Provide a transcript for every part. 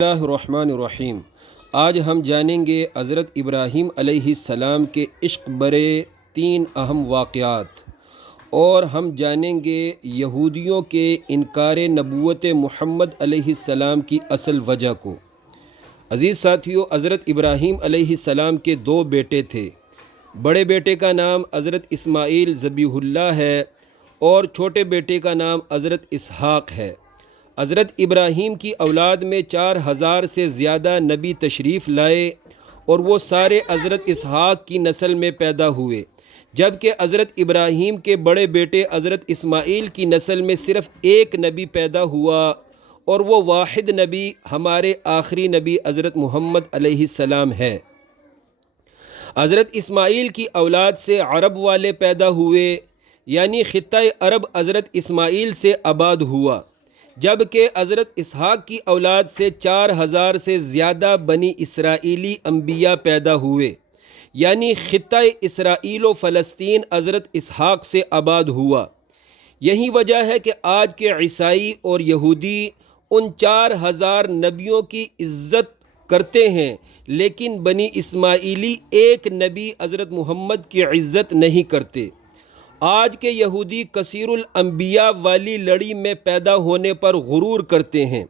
اللہ الرحمن الرحیم۔ آج ہم جانیں گے حضرت ابراہیم علیہ السلام کے عشق برے 3 اہم واقعات، اور ہم جانیں گے یہودیوں کے انکار نبوت محمد علیہ السلام کی اصل وجہ کو۔ عزیز ساتھیو، حضرت ابراہیم علیہ السلام کے 2 بیٹے تھے۔ بڑے بیٹے کا نام حضرت اسماعیل ذبیح اللہ ہے اور چھوٹے بیٹے کا نام حضرت اسحاق ہے۔ حضرت ابراہیم کی اولاد میں 4000 سے زیادہ نبی تشریف لائے اور وہ سارے حضرت اسحاق کی نسل میں پیدا ہوئے، جبکہ حضرت ابراہیم کے بڑے بیٹے حضرت اسماعیل کی نسل میں صرف ایک نبی پیدا ہوا، اور وہ واحد نبی ہمارے آخری نبی حضرت محمد علیہ السلام ہے۔ حضرت اسماعیل کی اولاد سے عرب والے پیدا ہوئے، یعنی خطہ عرب حضرت اسماعیل سے آباد ہوا، جبکہ حضرت اسحاق کی اولاد سے 4000 سے زیادہ بنی اسرائیلی انبیاء پیدا ہوئے، یعنی خطہ اسرائیل و فلسطین حضرت اسحاق سے آباد ہوا۔ یہی وجہ ہے کہ آج کے عیسائی اور یہودی ان 4000 نبیوں کی عزت کرتے ہیں، لیکن بنی اسماعیلی ایک نبی حضرت محمد کی عزت نہیں کرتے۔ آج کے یہودی کثیر الانبیاء والی لڑی میں پیدا ہونے پر غرور کرتے ہیں۔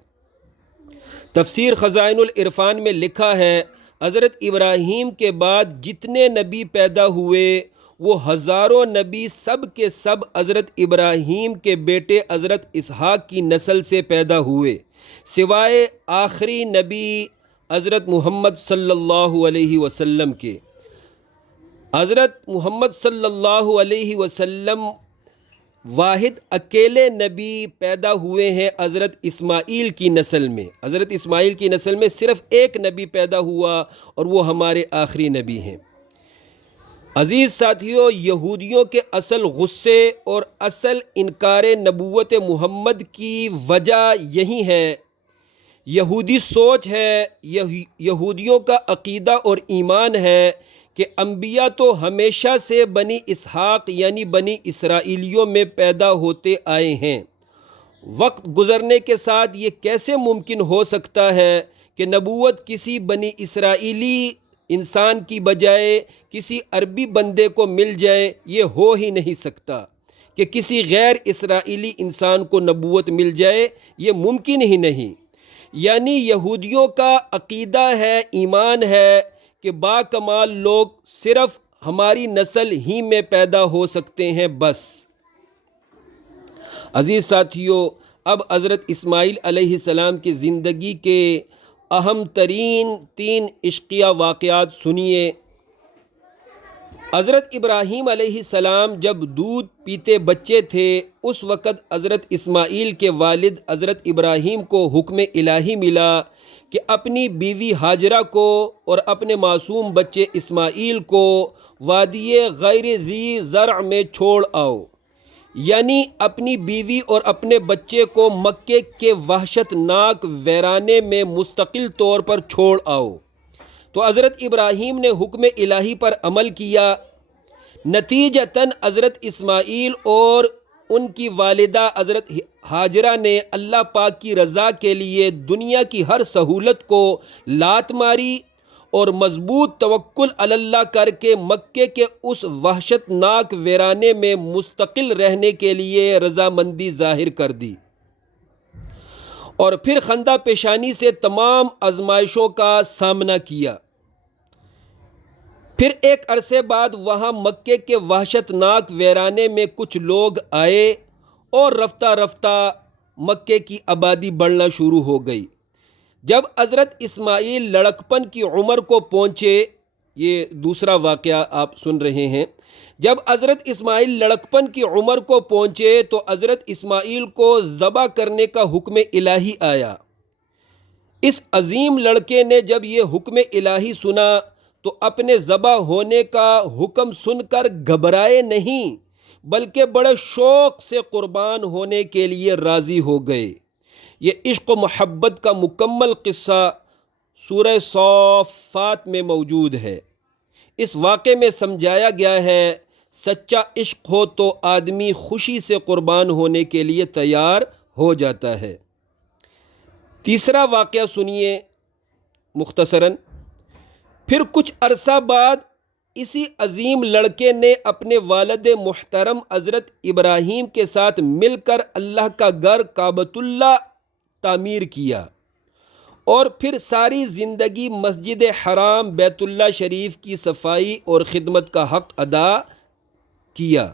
تفسیر خزائن العرفان میں لکھا ہے، حضرت ابراہیم کے بعد جتنے نبی پیدا ہوئے وہ ہزاروں نبی سب کے سب حضرت ابراہیم کے بیٹے حضرت اسحاق کی نسل سے پیدا ہوئے، سوائے آخری نبی حضرت محمد صلی اللہ علیہ وسلم کے۔ حضرت محمد صلی اللہ علیہ وسلم واحد اکیلے نبی پیدا ہوئے ہیں حضرت اسماعیل کی نسل میں۔ حضرت اسماعیل کی نسل میں صرف ایک نبی پیدا ہوا اور وہ ہمارے آخری نبی ہیں۔ عزیز ساتھیو، یہودیوں کے اصل غصے اور اصل انکار نبوت محمد کی وجہ یہی ہے۔ یہودی سوچ ہے، یہودیوں کا عقیدہ اور ایمان ہے کہ انبیاء تو ہمیشہ سے بنی اسحاق یعنی بنی اسرائیلیوں میں پیدا ہوتے آئے ہیں۔ وقت گزرنے کے ساتھ یہ کیسے ممکن ہو سکتا ہے کہ نبوت کسی بنی اسرائیلی انسان کی بجائے کسی عربی بندے کو مل جائے؟ یہ ہو ہی نہیں سکتا کہ کسی غیر اسرائیلی انسان کو نبوت مل جائے، یہ ممکن ہی نہیں۔ یعنی یہودیوں کا عقیدہ ہے، ایمان ہے کہ باکمال لوگ صرف ہماری نسل ہی میں پیدا ہو سکتے ہیں بس۔ عزیز ساتھیو، اب حضرت اسماعیل علیہ السلام کی زندگی کے اہم ترین 3 عشقیہ واقعات سنیے۔ حضرت ابراہیم علیہ السلام جب دودھ پیتے بچے تھے، اس وقت حضرت اسماعیل کے والد حضرت ابراہیم کو حکم الہی ملا کہ اپنی بیوی ہاجرہ کو اور اپنے معصوم بچے اسماعیل کو وادی غیر ذی زرع میں چھوڑ آؤ، یعنی اپنی بیوی اور اپنے بچے کو مکے کے وحشت ناک ویرانے میں مستقل طور پر چھوڑ آؤ۔ تو حضرت ابراہیم نے حکم الہی پر عمل کیا۔ نتیجتاً حضرت اسماعیل اور ان کی والدہ حضرت ہاجرہ نے اللہ پاک کی رضا کے لیے دنیا کی ہر سہولت کو لات ماری اور مضبوط توکل علی اللہ کر کے مکے کے اس وحشت ناک ویرانے میں مستقل رہنے کے لیے رضامندی ظاہر کر دی، اور پھر خندہ پیشانی سے تمام آزمائشوں کا سامنا کیا۔ پھر ایک عرصے بعد وہاں مکے کے وحشت ناک ویرانے میں کچھ لوگ آئے اور رفتہ رفتہ مکے کی آبادی بڑھنا شروع ہو گئی۔ جب حضرت اسماعیل لڑکپن کی عمر کو پہنچے، یہ دوسرا واقعہ آپ سن رہے ہیں، جب حضرت اسماعیل لڑکپن کی عمر کو پہنچے تو حضرت اسماعیل کو ذبح کرنے کا حکم الہی آیا۔ اس عظیم لڑکے نے جب یہ حکم الہی سنا تو اپنے ذبح ہونے کا حکم سن کر گھبرائے نہیں، بلکہ بڑے شوق سے قربان ہونے کے لیے راضی ہو گئے۔ یہ عشق و محبت کا مکمل قصہ سورہ صافات میں موجود ہے۔ اس واقعے میں سمجھایا گیا ہے، سچا عشق ہو تو آدمی خوشی سے قربان ہونے کے لیے تیار ہو جاتا ہے۔ تیسرا واقعہ سنیے مختصراً۔ پھر کچھ عرصہ بعد اسی عظیم لڑکے نے اپنے والد محترم حضرت ابراہیم کے ساتھ مل کر اللہ کا گھر کعبۃ اللہ تعمیر کیا، اور پھر ساری زندگی مسجد حرام بیت اللہ شریف کی صفائی اور خدمت کا حق ادا کیا۔